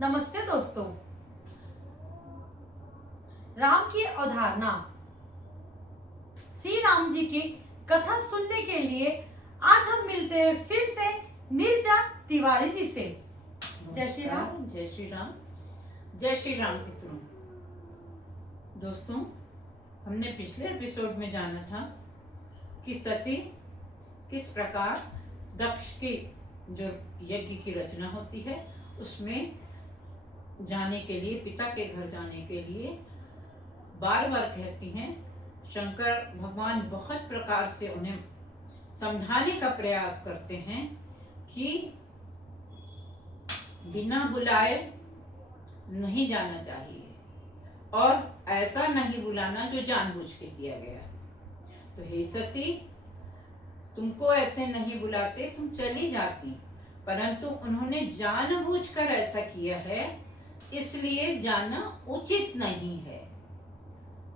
नमस्ते दोस्तों। राम की अवधारणा श्री राम जी की कथा सुनने के लिए आज हम मिलते हैं फिर से नीरजा तिवारी जी से। जय श्री राम। जय श्री राम। जय श्री राम मित्रों। दोस्तों, हमने पिछले एपिसोड में जाना था कि सती किस प्रकार दक्ष की जो यज्ञ की रचना होती है उसमें जाने के लिए, पिता के घर जाने के लिए बार बार कहती हैं। शंकर भगवान बहुत प्रकार से उन्हें समझाने का प्रयास करते हैं कि बिना बुलाए नहीं जाना चाहिए और ऐसा नहीं बुलाना जो जानबूझ के किया गया। तो हे सती, तुमको ऐसे नहीं बुलाते, तुम चली जाती, परंतु उन्होंने जानबूझकर ऐसा किया है, इसलिए जाना उचित नहीं है।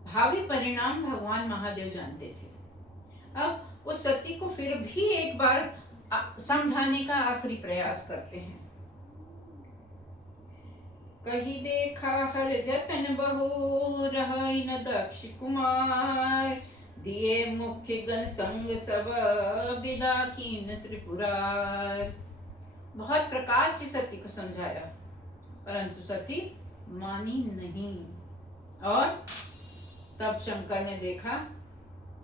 भावी परिणाम भगवान महादेव जानते थे। अब वो सती को फिर भी एक बार समझाने का आखिरी प्रयास करते हैं। कही देखा हर जतन बहु रहई न दक्ष कुमार, दिए मुख्य गण संग सब विदा कीन त्रिपुरार। बहुत प्रकाश से सती को समझाया, परंतु सती मानी नहीं। और तब शंकर ने देखा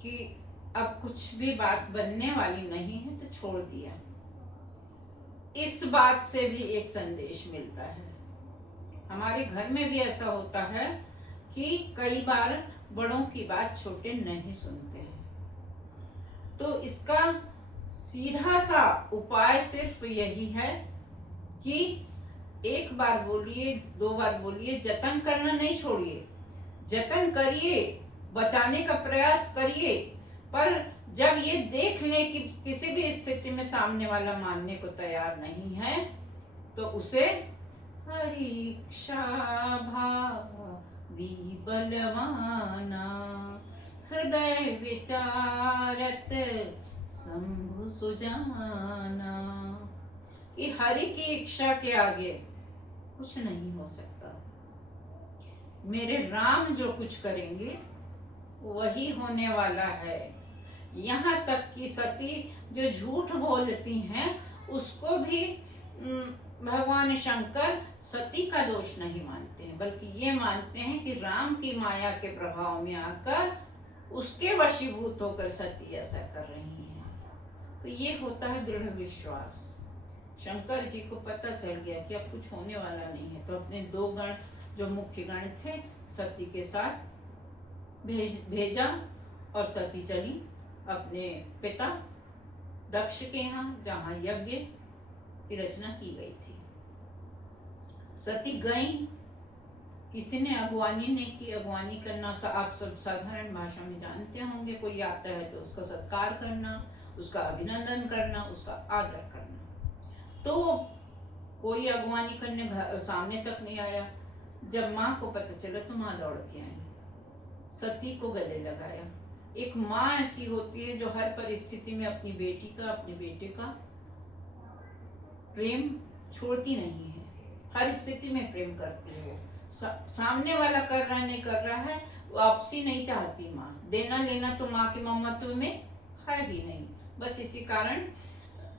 कि अब कुछ भी बात बनने वाली नहीं है, तो छोड़ दिया। इस बात से भी एक संदेश मिलता है। हमारे घर में भी ऐसा होता है कि कई बार बड़ों की बात छोटे नहीं सुनते हैं। तो इसका सीधा सा उपाय सिर्फ यही है कि एक बार बोलिए, दो बार बोलिए, जतन करना नहीं छोड़िए। जतन करिए, बचाने का प्रयास करिए, पर जब ये देख ले कि किसी भी स्थिति में सामने वाला मानने को तैयार नहीं है, तो उसे परीक्षा भावी बलवाना, हृदय विचारत शंभु सुजाना। कि हरि की इच्छा के आगे कुछ नहीं हो सकता। मेरे राम जो कुछ करेंगे वही होने वाला है। यहाँ तक कि सती जो झूठ बोलती हैं उसको भी भगवान शंकर सती का दोष नहीं मानते हैं, बल्कि ये मानते हैं कि राम की माया के प्रभाव में आकर उसके वशीभूत होकर सती ऐसा कर रही हैं। तो ये होता है दृढ़ विश्वास। शंकर जी को पता चल गया कि अब कुछ होने वाला नहीं है, तो अपने दो गण जो मुख्य गण थे सती के साथ भेजा और सती चली अपने पिता दक्ष के यहाँ, जहाँ यज्ञ की रचना की गई थी। सती गई, किसी ने अगवानी नहीं की। अगवानी करना आप सब साधारण भाषा में जानते होंगे। कोई आता है तो उसका सत्कार करना, उसका अभिनंदन करना, उसका आदर करना। तो कोई अगवानी करने सामने तक नहीं आया। जब माँ को पता चला तो माँ दौड़ के आई, सती को गले लगाया। एक माँ ऐसी होती है जो हर परिस्थिति में अपनी बेटी का, अपने बेटे का प्रेम छोड़ती नहीं है। हर स्थिति में प्रेम करती है। वो सामने वाला कर रहा है नहीं कर रहा है, वापसी नहीं चाहती माँ। देना लेना तो माँ के ममत्व में है ही नहीं। बस इसी कारण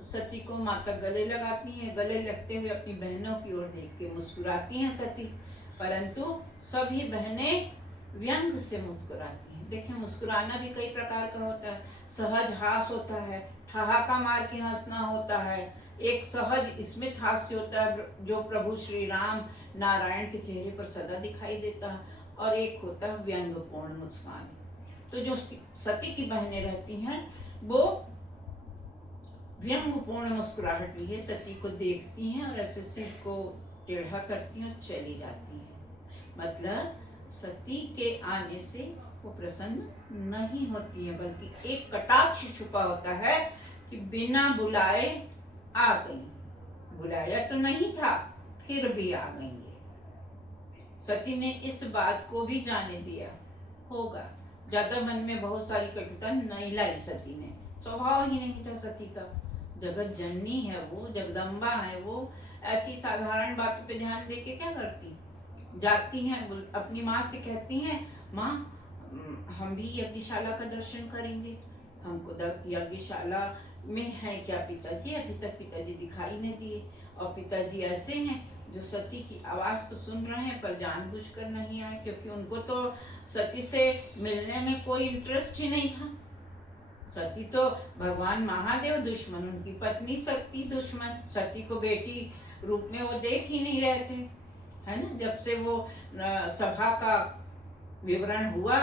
सती को माता गले लगाती है। गले लगते हुए अपनी बहनों की ओर देख के मुस्कुराती हैं सती, परंतु सभी बहनें व्यंग से मुस्कुराती हैं। देखिए, मुस्कुराना भी कई प्रकार का होता है। सहज हास होता है, ठहाका मार के हंसना होता है। एक सहज स्मित हास्य होता है जो प्रभु श्री राम नारायण के चेहरे पर सदा दिखाई देता है, और एक होता है व्यंगपूर्ण मुस्कान। तो जो सती की बहनें रहती हैं वो व्यंगपूर्ण मुस्कुराहट लिए सती को देखती हैं और ऐसे सिर को टेढ़ा करती हैं और चली जाती हैं। मतलब सती के आने से वो प्रसन्न नहीं होती है, बल्कि एक कटाक्ष छुपा होता है कि बिना बुलाए आ गई। बुलाया तो नहीं था, फिर भी आ गई। सती ने इस बात को भी जाने दिया होगा। ज्यादा मन में बहुत सारी कटुता नहीं लाई सती ने। स्वभाव ही नहीं था सती का। जगत जननी है वो, जगदम्बा है वो, ऐसी साधारण बातों पे ध्यान दे के क्या करती, जाती हैं, अपनी माँ से कहती हैं, माँ हम भी यज्ञशाला का दर्शन करेंगे, हमको यज्ञशाला में है क्या पिताजी, अभी तक पिताजी दिखाई नहीं दिए। और पिताजी ऐसे हैं जो सती की आवाज़ तो सुन रहे हैं पर जानबूझकर नहीं आए, क्योंकि उनको तो सती से मिलने में कोई इंटरेस्ट ही नहीं था। सती तो भगवान महादेव दुश्मन, उनकी पत्नी सती दुश्मन, सती को बेटी रूप में वो देख ही नहीं रहे थे, है ना। जब से वो सभा का विवरण हुआ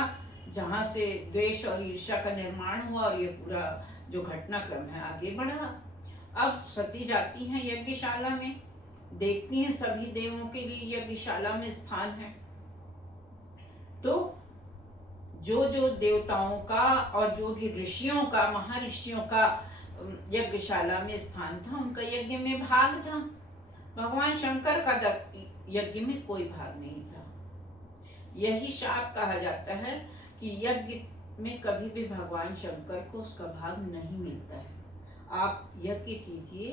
जहाँ से द्वेष और ईर्ष्या का निर्माण हुआ और ये पूरा जो घटनाक्रम है आगे बढ़ा। अब सती जाती हैं यज्ञशाला में, देखती हैं सभी देवों के लिए यज्ञशाला में स्थान है। तो जो जो देवताओं का और जो भी ऋषियों का, महर्षियों का यज्ञशाला में स्थान था, उनका यज्ञ में भाग था। भगवान शंकर का यज्ञ में कोई भाग नहीं था। यही शाप कहा जाता है कि यज्ञ में कभी भी भगवान शंकर को उसका भाग नहीं मिलता है। आप यज्ञ कीजिए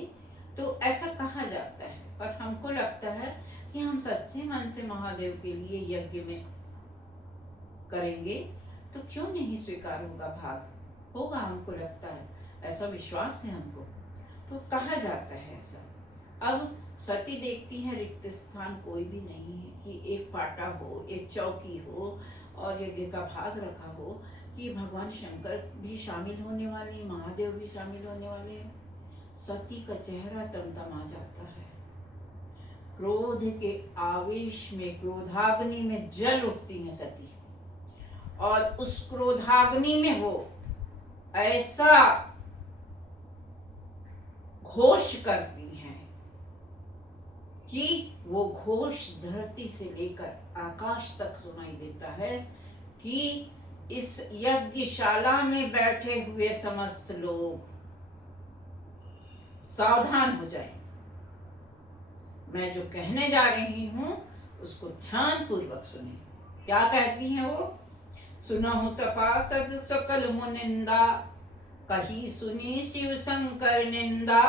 तो ऐसा कहा जाता है, पर हमको लगता है कि हम सच्चे मन से महादेव के लिए यज्ञ में करेंगे तो क्यों नहीं स्वीकार होगा, भाग होगा, हमको लगता है, ऐसा विश्वास है हमको। तो कहा जाता है ऐसा। अब सती देखती हैं रिक्त स्थान कोई भी नहीं है, कि एक पाटा हो, एक चौकी हो और यज्ञ का भाग रखा हो कि भगवान शंकर भी शामिल होने वाले, महादेव भी शामिल होने वाले हैं। सती का चेहरा तमतमा जाता है, क्रोध के आवेश में, क्रोधाग्नि में जल उठती हैं सती, और उस क्रोधाग्नि में वो ऐसा घोष करती हैं कि वो घोष धरती से लेकर आकाश तक सुनाई देता है कि इस यज्ञशाला में बैठे हुए समस्त लोग सावधान हो जाएं। मैं जो कहने जा रही हूं उसको ध्यान पूर्वक सुने। क्या कहती हैं वो? सुनहु सपासद सकल मुनिंदा, कही सुनी शिव शंकर निंदा,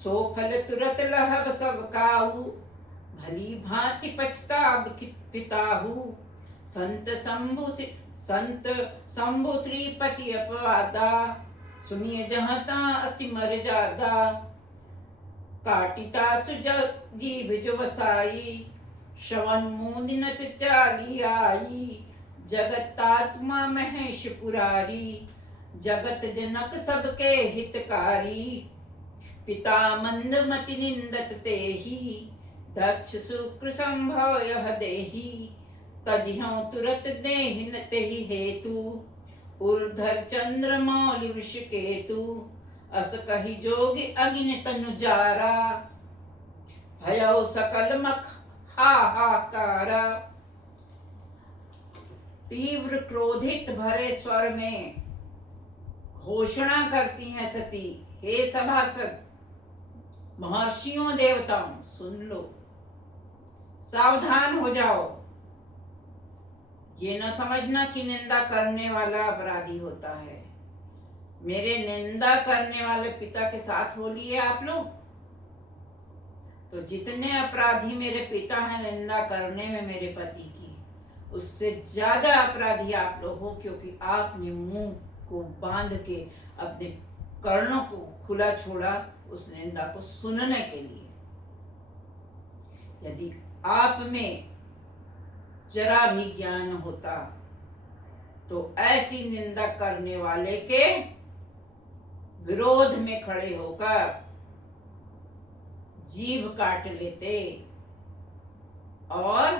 सो फल तुरत लहब सब काहू, भली भांति पछताब पिताहू, संत शंभु श्रीपति अपवादा, सुनिए जहाँ ता असि मर जादा, काटिता सुज जीव जो बसाई, श्रवण मुनिनत चाली आई, जगतात्मा महेश पुरारी, जगत जनक सबके हितकारी, पिता मंदमति निंदत तेहि, दक्ष शुक्र संभव यह देहि, तजिहं तुरत देहि न तेहि हेतु, उर्धर चंद्र मौलि वृष केतु, अस कहि जोगी अगिन तनु जारा, भयउ सकल मख हाहाकारा। तीव्र क्रोधित भरे स्वर में घोषणा करती हैं सती, हे सभासद, महर्षियों, देवताओं, सुन लो, सावधान हो जाओ। ये न समझना कि निंदा करने वाला अपराधी होता है। मेरे निंदा करने वाले पिता के साथ हो लिए आप लोग, तो जितने अपराधी मेरे पिता हैं निंदा करने में मेरे पति की, उससे ज्यादा अपराधी आप लोग हो, क्योंकि आपने मुंह को बांध के अपने कर्णों को खुला छोड़ा उस निंदा को सुनने के लिए। यदि आप में जरा भी ज्ञान होता तो ऐसी निंदा करने वाले के विरोध में खड़े होकर जीभ काट लेते और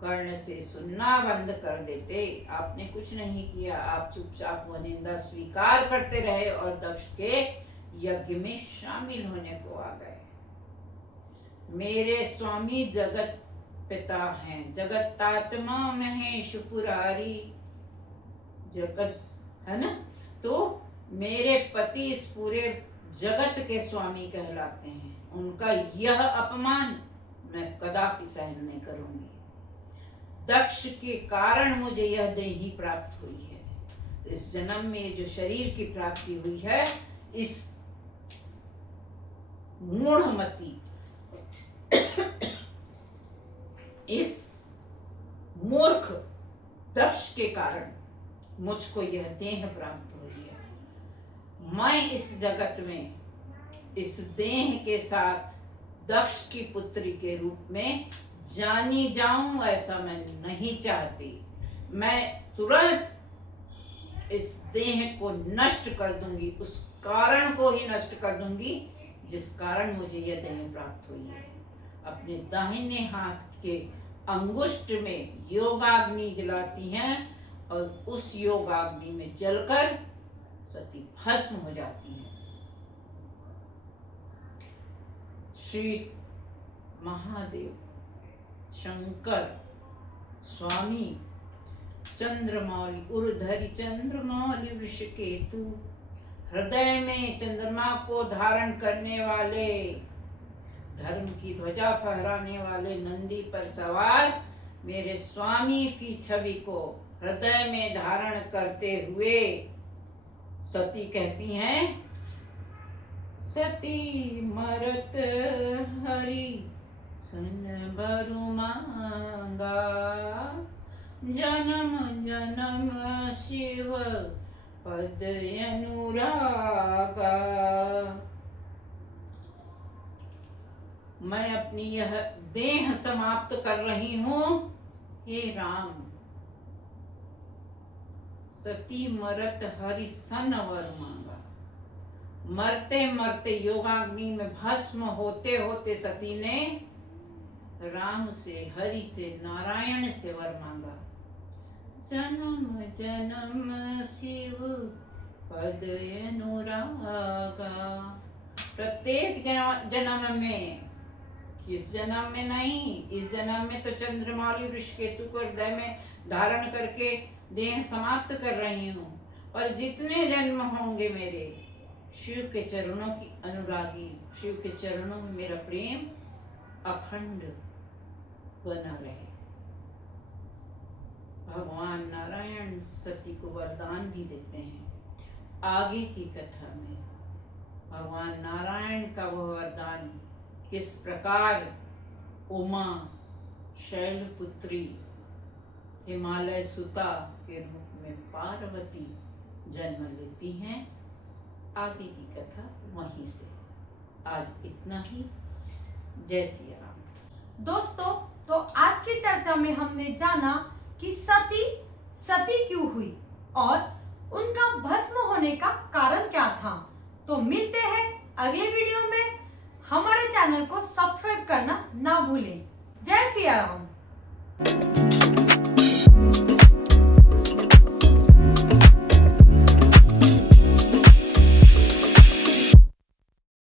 कर्ण से सुनना बंद कर देते। आपने कुछ नहीं किया, आप चुपचाप वो निंदा स्वीकार करते रहे और दक्ष के यज्ञ में शामिल होने को आ गए। मेरे स्वामी जगत पिता हैं, जगतात्मा महेश पुरारी, जगत है ना, तो मेरे पति इस पूरे जगत के स्वामी कहलाते हैं। उनका यह अपमान मैं कदापि सहन नहीं करूंगी। दक्ष के कारण मुझे यह देही प्राप्त हुई है। इस जन्म में जो शरीर की प्राप्ति हुई है, इस मूढ़मती इस मूर्ख दक्ष के कारण मुझको यह देह प्राप्त हुई है। मैं इस जगत में इस देह के साथ दक्ष की पुत्री के रूप में जानी जाऊं, ऐसा मैं नहीं चाहती। मैं तुरंत इस देह को नष्ट कर दूंगी, उस कारण को ही नष्ट कर दूंगी जिस कारण मुझे यह देह प्राप्त हुई है। अपने दाहिने हाथ के अंगुष्ठ में योगाग्नि जलाती हैं और उस योगाग्नि में जलकर सती भस्म हो जाती हैं। श्री महादेव, शंकर, स्वामी चंद्रमौली, उर्धरि चंद्रमौली वृषकेतु, हृदय में चंद्रमा को धारण करने वाले, धर्म की ध्वजा फहराने वाले नंदी पर सवार मेरे स्वामी की छवि को हृदय में धारण करते हुए सती कहती हैं, सती मरत हरि सन बरु मांगा, जन्म जन्म शिव पद अनुरागा। मैं अपनी यह देह समाप्त कर रही हूँ, हे राम। सती मरत हरि सन वर मांगा। मरते मरते योगाग्नि में भस्म होते होते सती ने राम से, हरि से, नारायण से वर मांगा। जन्म जन्म शिव पद अनुरागा। प्रत्येक जन्म में, इस जन्म में नहीं, इस जन्म में तो चंद्रमौली वृषकेतु को हृदय में धारण करके देह समाप्त कर रही हूँ, और जितने जन्म होंगे मेरे शिव के चरणों की अनुरागी, शिव के चरणों में मेरा प्रेम अखंड बना रहे। भगवान नारायण सती को वरदान भी देते हैं। आगे की कथा में भगवान नारायण का वह वरदान किस प्रकार उमा, शैलपुत्री, हिमालय सुता के रूप में पार्वती जन्म लेती हैं, आगे की कथा वहीं से। आज इतना ही। जय श्री राम। दोस्तों, तो आज की चर्चा में हमने जाना कि सती क्यों हुई और उनका भस्म होने का कारण क्या था। तो मिलते हैं अगले वीडियो में। हमारे चैनल को सब्सक्राइब करना ना भूलें। जय सिया राम।